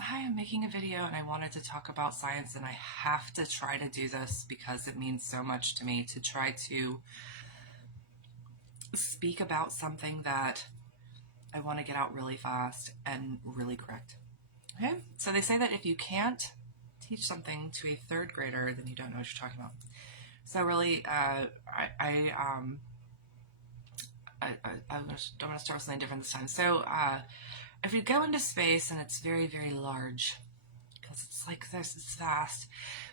I am making a video and I wanted to talk about science, and I have to try to do this because it means so much to me to try to speak about something that I want to get out really fast and really correct. Okay? So they say that if you can't teach something to a third grader, then you don't know what you're talking about. So really, I'm going to start with something different this time. So if you go into space and it's very, very large, because it's like this, it's vast.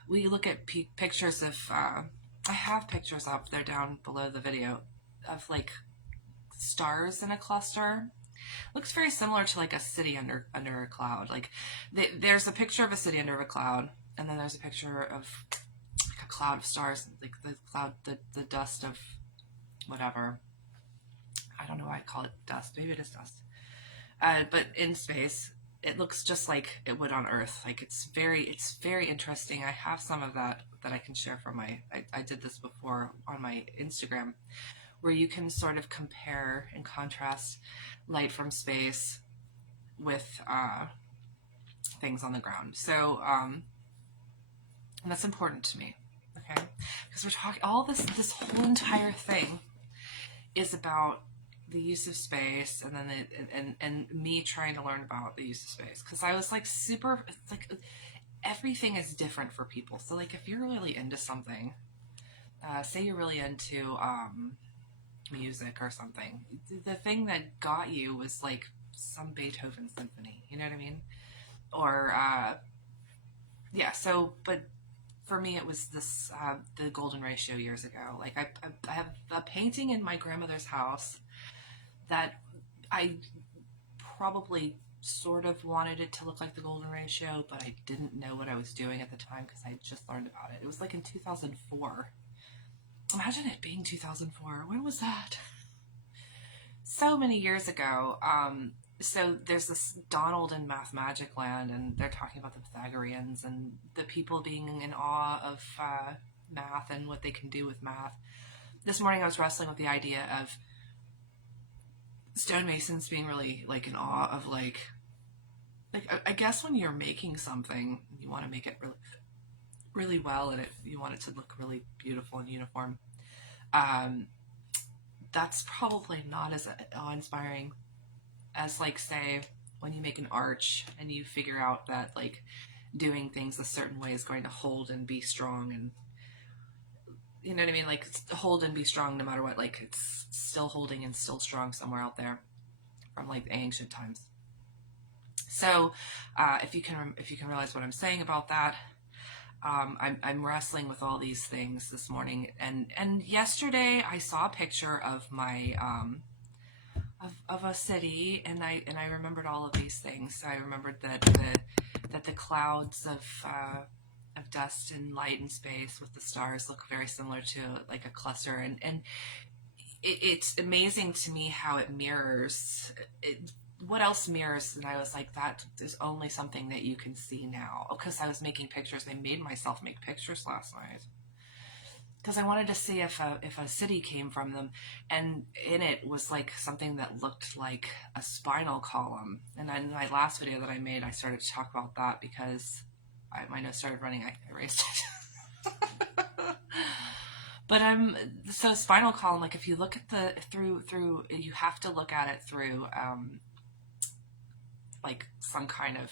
We look at pictures of, I have pictures up there down below the video of like stars in a cluster. Looks very similar to like a city under a cloud. Like there's a picture of a city under a cloud, and then there's a picture of like a cloud of stars, like the cloud, the dust of whatever. I don't know why I call it dust. Maybe it is dust. But in space, it looks just like it would on Earth. Like it's very interesting. I have some of that I can share from I did this before on my Instagram, where you can sort of compare and contrast light from space with things on the ground. So and that's important to me, okay? Because we're talking all this whole entire thing is about the use of space, and then and me trying to learn about the use of space, because I was like super like everything is different for people. So like if you're really into something, say you're really into music or something, the thing that got you was like some Beethoven symphony, you know what I mean? Or yeah, so but for me it was this the golden ratio years ago. Like I have a painting in my grandmother's house that I probably sort of wanted it to look like the golden ratio, but I didn't know what I was doing at the time because I just learned about it. It was like in 2004. Imagine it being 2004. When was that? So many years ago. So there's this Donald in Math Magic Land, and they're talking about the Pythagoreans and the people being in awe of math and what they can do with math. This morning I was wrestling with the idea of stonemasons being really like in awe of like I guess when you're making something, you want to make it really well, and you want it to look really beautiful and uniform. Um, that's probably not as awe-inspiring as like say when you make an arch and you figure out that like doing things a certain way is going to hold and be strong, and you know what I mean, like hold and be strong no matter what. Like it's still holding and still strong somewhere out there from like the ancient times. So if you can realize what I'm saying about that, I'm wrestling with all these things this morning, and yesterday I saw a picture of my of a city, and I remembered all of these things. I remembered that the clouds of dust and light and space with the stars look very similar to like a cluster, and it's amazing to me how it mirrors it. What else mirrors? And I was like, that is only something that you can see now. Because I was making pictures. I made myself make pictures last night because I wanted to see if a city came from them, and in it was like something that looked like a spinal column. And then in my last video that I made, I started to talk about that because my nose started running. I erased it. But so spinal column. Like if you look at the through, you have to look at it through like some kind of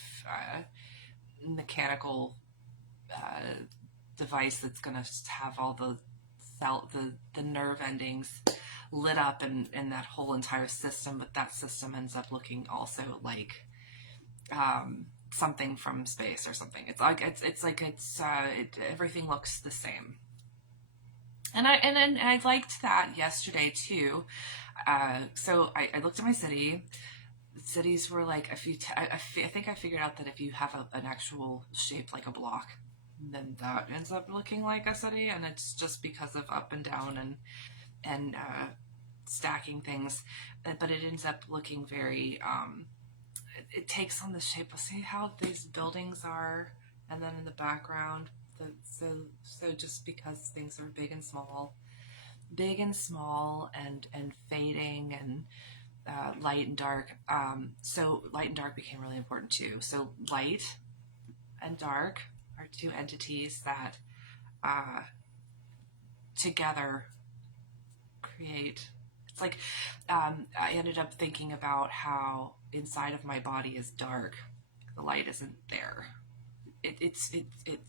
mechanical uh, device that's going to have all the nerve endings lit up in that whole entire system. But that system ends up looking also like something from space or something. It's like everything looks the same. And I liked that yesterday too. So I looked at my city. Cities were like if you I think I figured out that if you have an actual shape like a block, then that ends up looking like a city, and it's just because of up and down and stacking things, but it ends up looking very it takes on the shape of, see how these buildings are, and then in the background so just because things are big and small and fading, and light and dark. So light and dark became really important too. So light and dark are two entities that uh, together create. It's like I ended up thinking about how inside of my body is dark. The light isn't there.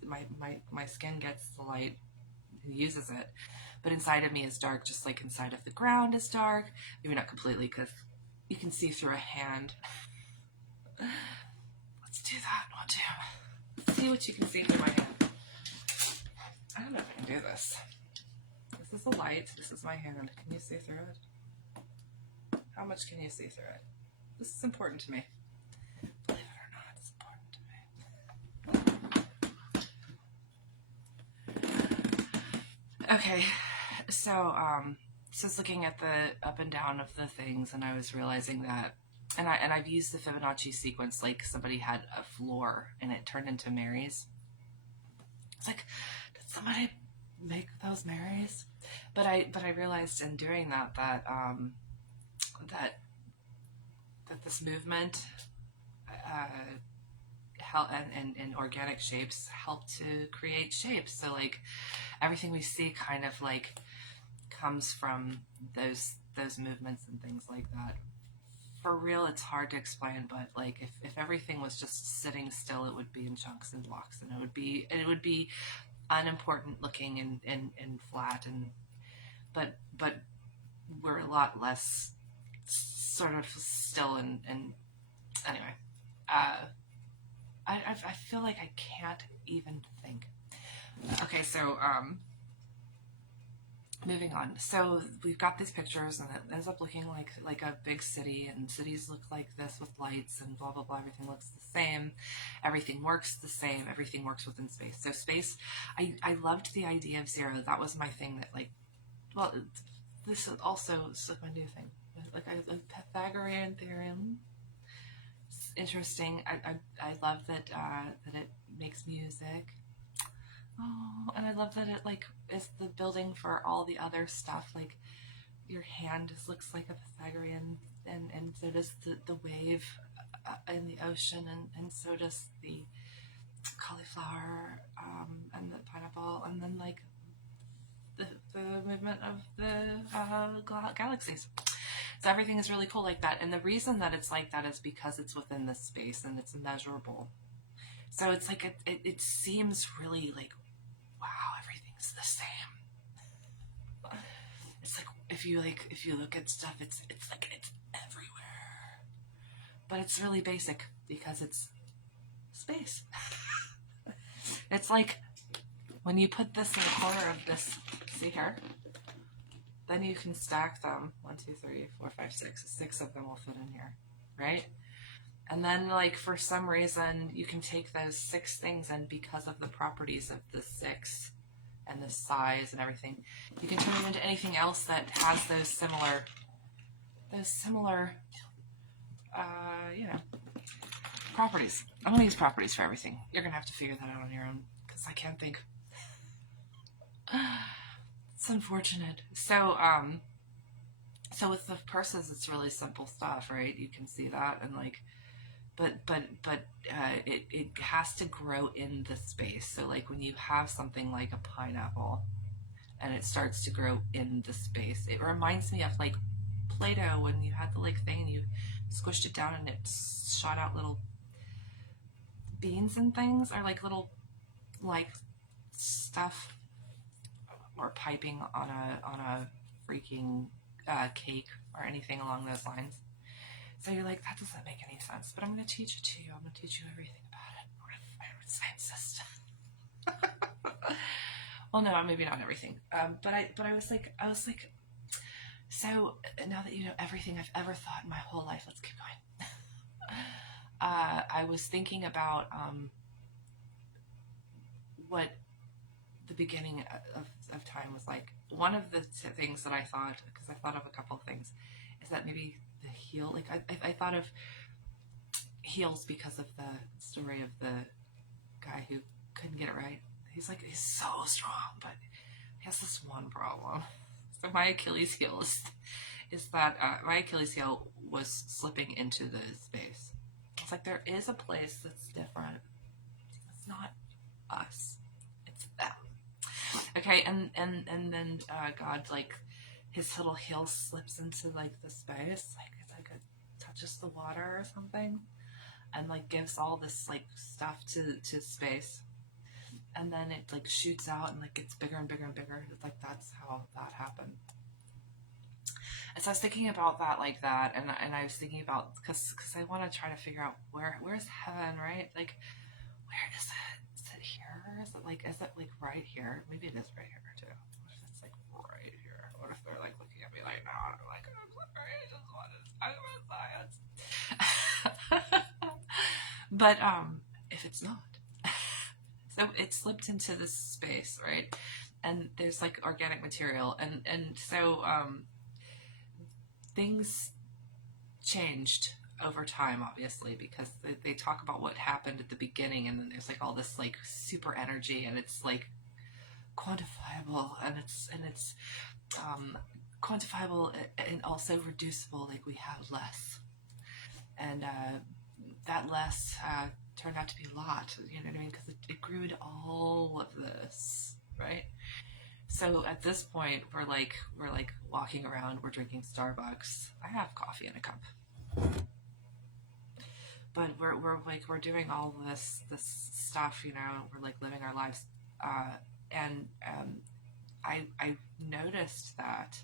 My skin gets the light and uses it, but inside of me is dark, just like inside of the ground is dark. Maybe not completely, because you can see through a hand. Let's do that. Want to see what you can see through my hand? I don't know if I can do this. This is the light. This is my hand. Can you see through it? How much can you see through it? This is important to me. Believe it or not, it's important to me. Okay, so just looking at the up and down of the things, and I was realizing that, and I've used the Fibonacci sequence like somebody had a floor and it turned into Marys. It's like, did somebody make those Marys? But I realized in doing that that this movement and organic shapes help to create shapes. So like everything we see kind of like comes from those movements and things like that. For real, it's hard to explain, but like if everything was just sitting still, it would be in chunks and blocks, and it would be unimportant looking and flat, and but we're a lot less sort of still and anyway. I feel like I can't even think. Okay, so moving on. So we've got these pictures, and it ends up looking like a big city, and cities look like this with lights and blah blah blah. Everything looks the same. Everything works the same. Everything works within space. So space, I loved the idea of zero. That was my thing. That like, well, this is also my new thing. Like Pythagorean theorem. It's interesting. I love that that it makes music. Oh, and I love that it like is the building for all the other stuff. Like your hand just looks like a Pythagorean, and so does the wave in the ocean, and so does the cauliflower and the pineapple, and then like the movement of the galaxies. So everything is really cool like that, and the reason that it's like that is because it's within this space and it's measurable. So it's like it seems really like, wow, everything's the same. It's like if you look at stuff, it's like it's everywhere, but it's really basic because it's space. It's like when you put this in the corner of this, see here, then you can stack them. 1, 2, 3, 4, 5, 6. 6 of them will fit in here, right? And then, like, for some reason, you can take those 6 things, and because of the properties of the 6 and the size and everything, you can turn it into anything else that has those similar, properties. I'm going to use properties for everything. You're going to have to figure that out on your own, because I can't think. It's unfortunate. So with the purses, it's really simple stuff, right? You can see that, and like, but it has to grow in the space. So like when you have something like a pineapple, and it starts to grow in the space, it reminds me of like Play-Doh when you had the like thing and you squished it down and it shot out little beans and things, or like little like stuff, or piping on a freaking cake or anything along those lines. So you're like, that doesn't make any sense, but I'm going to teach it to you. I'm going to teach you everything about it. I'm a scientist. Well, no, maybe not everything. But I was like, so now that you know everything I've ever thought in my whole life, let's keep going. I was thinking about what the beginning of time was like. One of the things that I thought, because I thought of a couple of things, is that maybe the heel, like I thought of heels because of the story of the guy who couldn't get it right. He's so strong, but he has this one problem. So my Achilles heel is that my Achilles heel was slipping into the space. It's like there is a place that's different. It's not us. It's them. Okay, and then God, like, his little heel slips into like the space, like it touches the water or something, and like gives all this like stuff to space, and then it like shoots out and like gets bigger and bigger and bigger. It's like that's how that happened. And so I was thinking about that like that, and I was thinking about because I want to try to figure out where's heaven, right? Like, where is it? Is it here? Is it like right here? Maybe it is right here too. What if it's like right here? What if they're like looking at me like now and I'm like, I'm sorry, I just want to talk about science. But if it's not, so it slipped into this space, right? And there's like organic material, and so things changed over time, obviously, because they talk about what happened at the beginning, and then there's like all this like super energy, and it's like quantifiable, and it's quantifiable and also reducible. Like we have less, and that less turned out to be a lot. You know what I mean? Because it grew into all of this, right? So at this point, we're like walking around. We're drinking Starbucks. I have coffee in a cup, but we're doing all this stuff. You know, we're like living our lives, and I noticed that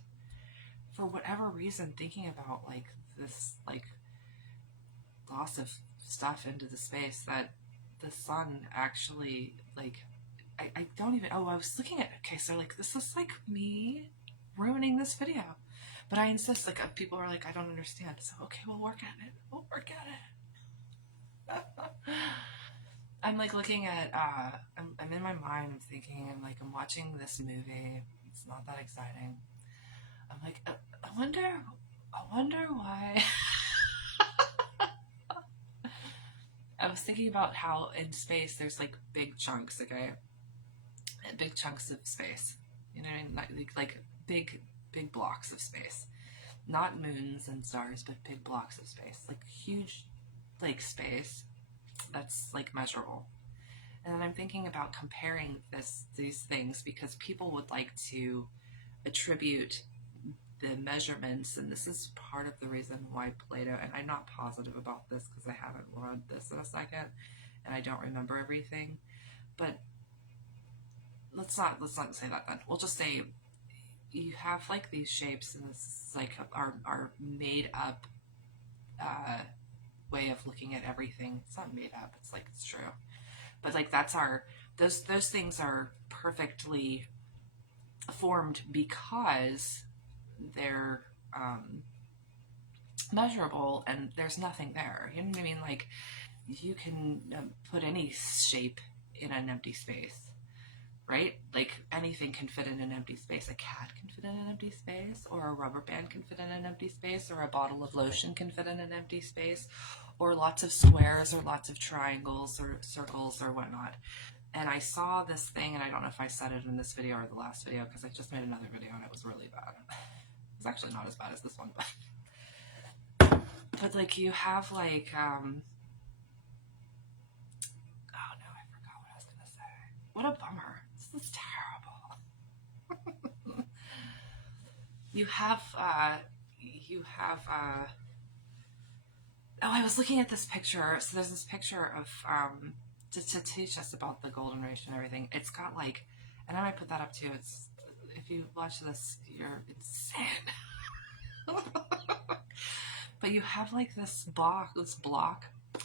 for whatever reason, thinking about like this like loss of stuff into the space, that the sun actually like I don't even, I was looking at, okay, so like this is like me ruining this video, but I insist, like people are like, I don't understand, so okay, we'll work at it. I'm like looking at I'm in my mind, I'm thinking, I'm watching this movie, it's not that exciting. I'm like, I wonder why. I was thinking about how in space there's like big chunks, okay? Big chunks of space. You know, like big blocks of space. Not moons and stars, but big blocks of space. Like huge like space that's like measurable. And then I'm thinking about comparing these things, because people would like to attribute the measurements, and this is part of the reason why Plato, and I'm not positive about this because I haven't read this in a second and I don't remember everything, but let's not say that then. We'll just say you have like these shapes, and this is like our made up way of looking at everything. It's not made up, it's like it's true, but like that's our those things are perfectly formed because they're measurable and there's nothing there. You know what I mean? Like you can put any shape in an empty space, right? Like anything can fit in an empty space. A cat can fit in an empty space, or a rubber band can fit in an empty space, or a bottle of lotion can fit in an empty space, or lots of squares or lots of triangles or circles or whatnot. And I saw this thing, and I don't know if I said it in this video or the last video, because I just made another video and it was really bad. It's actually not as bad as this one, but like you have like oh no, I forgot what I was gonna say. What a bummer. This is terrible. you have oh, I was looking at this picture. So there's this picture of to teach us about the golden ratio and everything. It's got like, and I might put that up too. It's, if you watch this, you're insane. But you have like this block,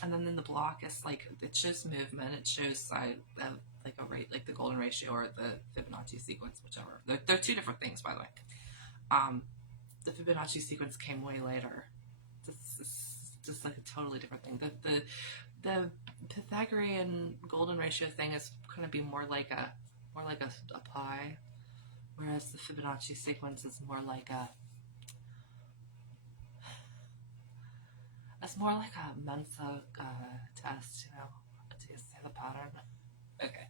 and then in the block is like, it shows movement. It shows like a rate, like the golden ratio or the Fibonacci sequence, whichever. They're two different things, by the way. The Fibonacci sequence came way later. It's just like a totally different thing. The Pythagorean golden ratio thing is going to be more like a pie, whereas the Fibonacci sequence is more like a Mensa test, you know, to say the pattern. Okay.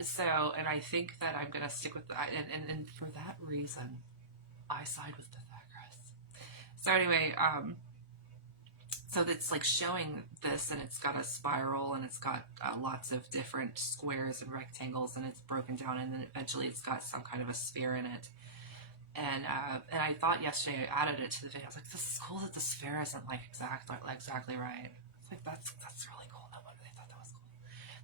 So, and I think that I'm going to stick with that, and for that reason, I side with Pythagoras. So anyway, So it's like showing this, and it's got a spiral, and it's got lots of different squares and rectangles, and it's broken down, and then eventually it's got some kind of a sphere in it. And I thought yesterday I added it to the video. I was like, this is cool that the sphere isn't like exactly right. It's like that's really cool. No wonder they thought that was cool.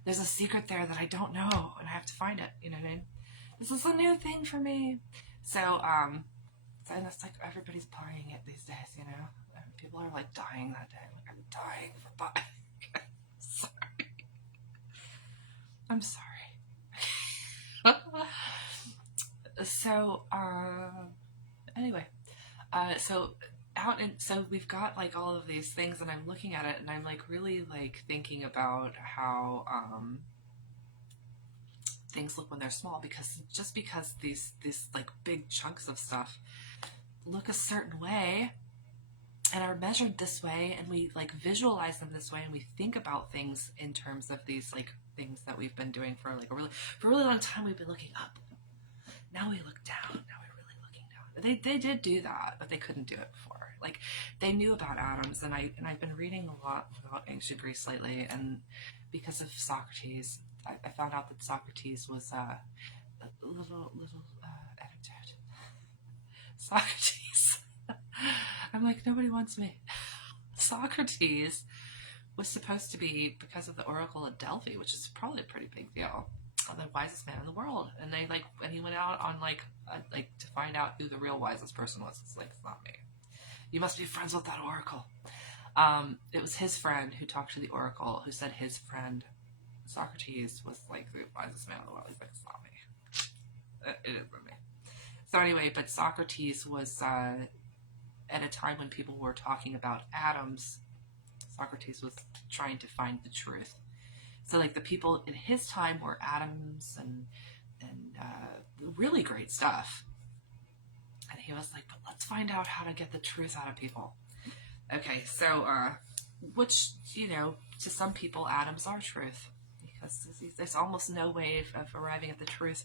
There's a secret there that I don't know, and I have to find it. You know what I mean? This is a new thing for me. So and it's like everybody's buying it these days. You know, and people are like dying that day. Like, I'm dying for buying. Sorry. I'm sorry. So anyway, so we've got like all of these things, and I'm looking at it, and I'm like really like thinking about how things look when they're small, because just because these like big chunks of stuff look a certain way and are measured this way, and we like visualize them this way, and we think about things in terms of these like things that we've been doing for like a really long time. We've been looking up. Now we look down. Now we're really looking down. They did do that, but they couldn't do it before. Like, they knew about atoms, and I've been reading a lot about ancient Greece lately, and because of Socrates, I found out that Socrates was a little anecdote. Socrates. I'm like, nobody wants me. Socrates was supposed to be, because of the Oracle at Delphi, which is probably a pretty big deal, the wisest man in the world. And he went out on to find out who the real wisest person was. It's like, it's not me. You must be friends with that Oracle. It was his friend who talked to the Oracle, who said his friend Socrates was like the wisest man in the world. He's like, it's not me. It isn't me. So anyway, but Socrates was at a time when people were talking about atoms. Socrates was trying to find the truth. So like the people in his time were atoms and really great stuff. And he was like, but let's find out how to get the truth out of people. Okay, so which, to some people, atoms are truth, because there's almost no way of arriving at the truth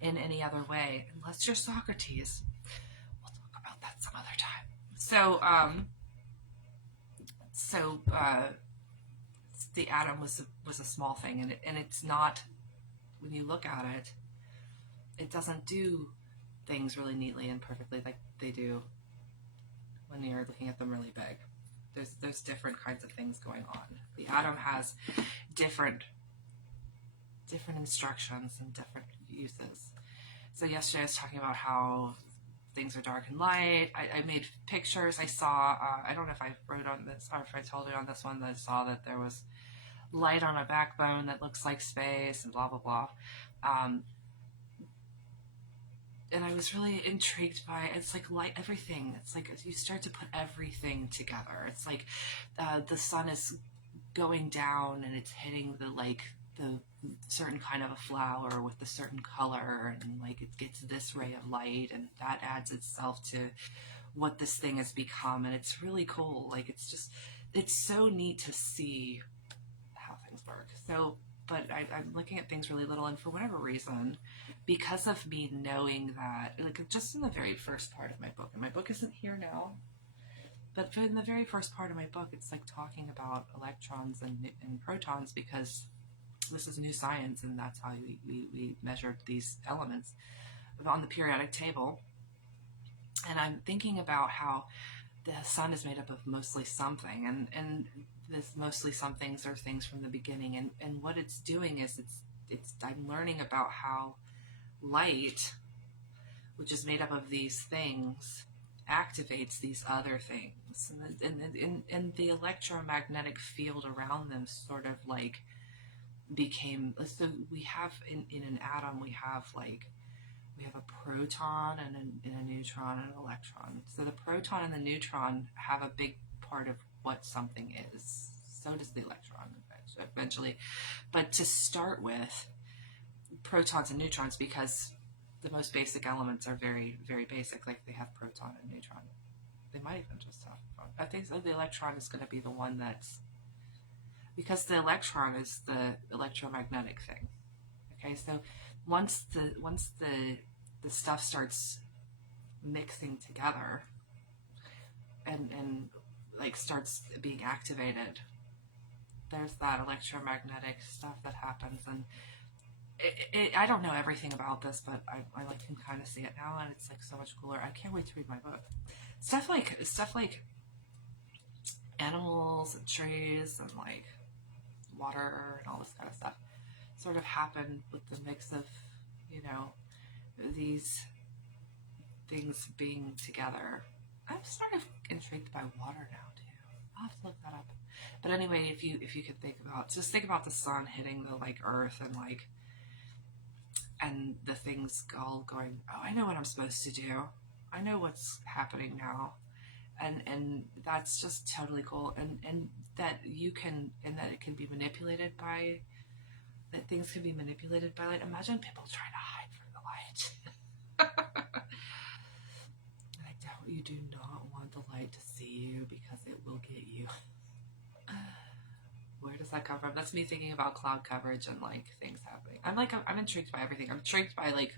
in any other way, unless you're Socrates. We'll talk about that some other time. So the atom was a small thing, and it's not, when you look at it, it doesn't do things really neatly and perfectly like they do when you're looking at them really big. There's different kinds of things going on. The atom has different instructions and different uses. So yesterday I was talking about how things are dark and light. I made pictures. I saw, I don't know if I wrote on this, or if I told you on this one, that I saw that there was light on a backbone that looks like space and blah, blah, blah. And I was really intrigued by, it's like light, everything. It's like you start to put everything together. It's like the sun is going down and it's hitting the certain kind of a flower with a certain color, and like it gets this ray of light, and that adds itself to what this thing has become. And it's really cool. Like, it's so neat to see how things work. So, but I'm looking at things really little, and for whatever reason, because of me knowing that, like, just in the very first part of my book, and my book isn't here now, but in the very first part of my book, it's like talking about electrons and protons, because this is new science, and that's how we measured these elements on the periodic table. And I'm thinking about how the sun is made up of mostly something, and this mostly somethings are things from the beginning, and what it's doing is I'm learning about how light, which is made up of these things, activates these other things, and the electromagnetic field around them sort of like became, so we have in an atom, we have a proton and a neutron and an electron. So the proton and the neutron have a big part of what something is. So does the electron eventually. But to start with, protons and neutrons, because the most basic elements are very, very basic, like they have proton and neutron. They might even just have, I think so, the electron is going to be the one that's, because the electron is the electromagnetic thing. Okay, so once the stuff starts mixing together, and like starts being activated. There's that electromagnetic stuff that happens, and I don't know everything about this, but I like can kind of see it now, and it's like so much cooler. I can't wait to read my book. Stuff like animals and trees and like water and all this kind of stuff sort of happen with the mix of, you know, these things being together. I'm sort of intrigued by water now too. I'll have to look that up. But anyway, if you could think about the sun hitting the like earth and the things all going, oh, I know what I'm supposed to do. I know what's happening now. And that's just totally cool. And that it can be manipulated by, that things can be manipulated by light. Imagine people trying to hide from the light. You do not want the light to see you because it will get you. Where does that come from? That's me thinking about cloud coverage and like things happening. I'm intrigued by everything. I'm intrigued by like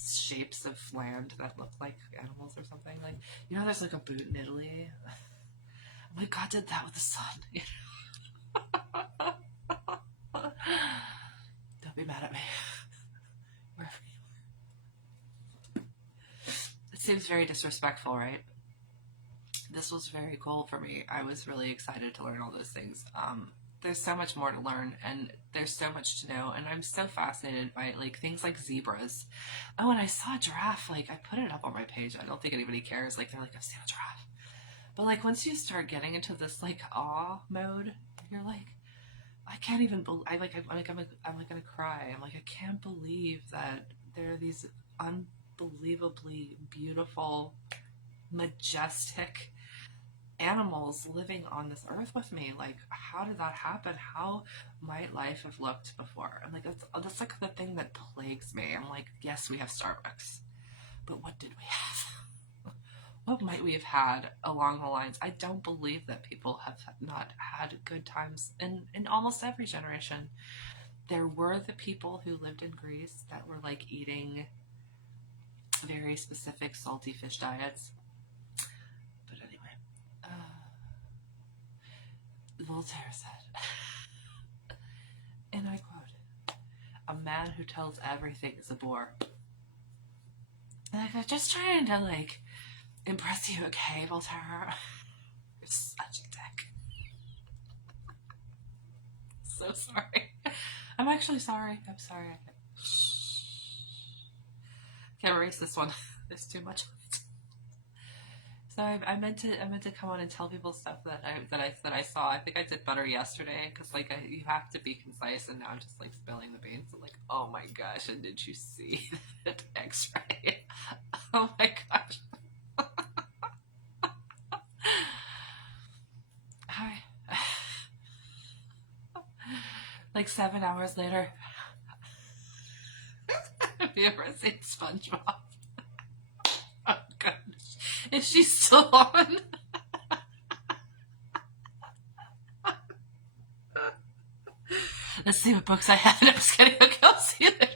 shapes of land that look like animals or something. Like, you know, there's like a boot in Italy. I'm like, God did that with the sun. Don't be mad at me. Wherever you are. It seems very disrespectful, right? This was very cool for me. I was really excited to learn all those things. There's so much more to learn, and there's so much to know, and I'm so fascinated by like things like zebras. Oh, and I saw a giraffe. Like, I put it up on my page. I don't think anybody cares. Like, they're like, I've seen a giraffe. But like, once you start getting into this like awe mode, you're like, I can't even believe. I'm like gonna cry. I'm like, I can't believe that there are these unbelievably beautiful, majestic animals living on this earth with me. Like, how did that happen? How might life have looked before? And like, that's like the thing that plagues me. I'm like, yes, we have Starbucks, but what did we have? What might we have had along the lines? I don't believe that people have not had good times in almost every generation. There were the people who lived in Greece that were like eating very specific salty fish diets. Voltaire said, and I quote, "A man who tells everything is a bore." Like, I'm just trying to like impress you, okay, Voltaire? You're such a dick. So sorry. I'm actually sorry. I'm sorry. Can't erase this one. There's too much. So I meant to come on and tell people stuff that I saw. I think I did better yesterday because like you have to be concise, and now I'm just like spilling the beans. I'm like, oh my gosh, and did you see that X-ray? Oh my gosh. Hi. Like 7 hours later. Have you ever seen SpongeBob? Oh gosh. Is she still on? Let's see what books I have. I'm just kidding. Okay, I'll see you there.